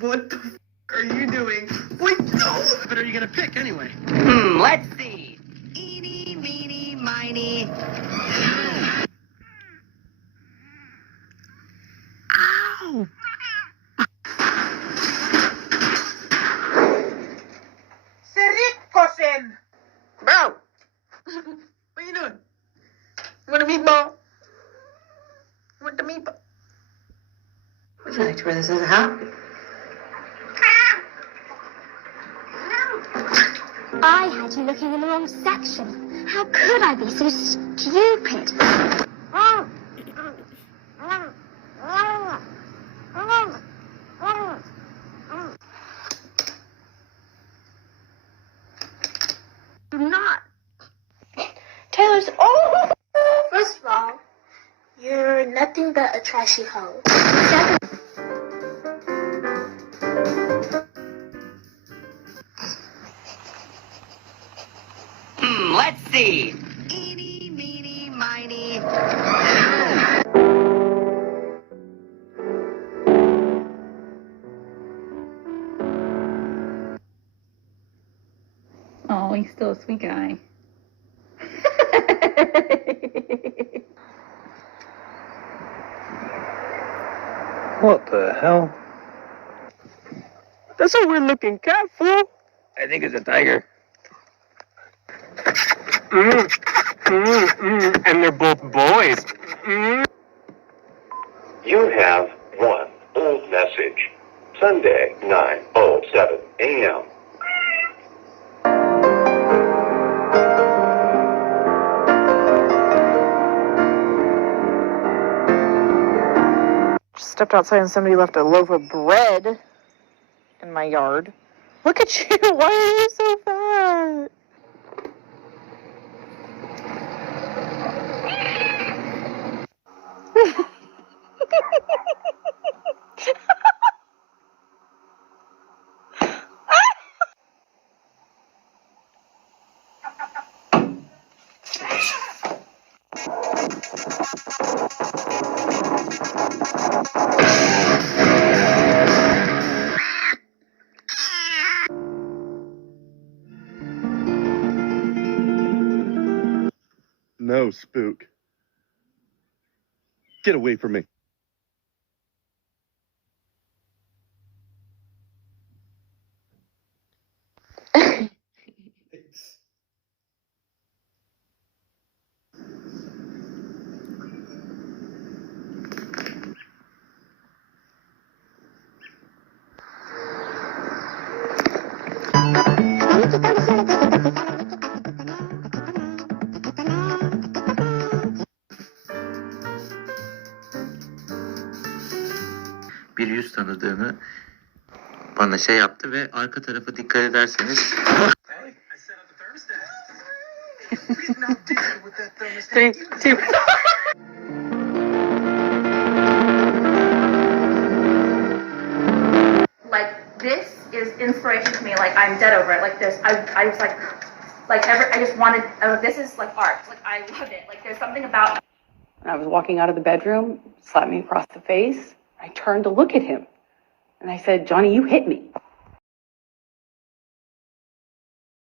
What the f are you doing? Wait, no! But are you gonna pick anyway? Let's see. Eeny, meeny, miny. Ow! Serikkosen! Bro! What are you doing? You want a meatball? You want the meatball? Would you like to wear this as a hat? I had you looking in the wrong section. How could I be so stupid? Do not. Taylor's First of all, you're nothing but a trashy hoe. Second, Let's see. Eeny, meeny, miny. Oh, he's still a sweet guy. What the hell? That's a weird looking cat, fool. I think it's a tiger. And they're both boys. You have one old message. Sunday, 9:07 a.m. Stepped outside and somebody left a loaf of bread in my yard. Look at you! Why are you so fat? No, Spook. Get away from me. Bir yüz tanıdığını bana şey yaptı ve arka tarafa dikkat ederseniz Three, two. Like, this is inspiration to me. Like, I'm dead over it. Like, this, I was I just wanted, this is like art. Like, I love it. Like, there's something about. I was walking out of the bedroom, slapped me across the face. I turned to look at him, and I said, "Johnny, you hit me."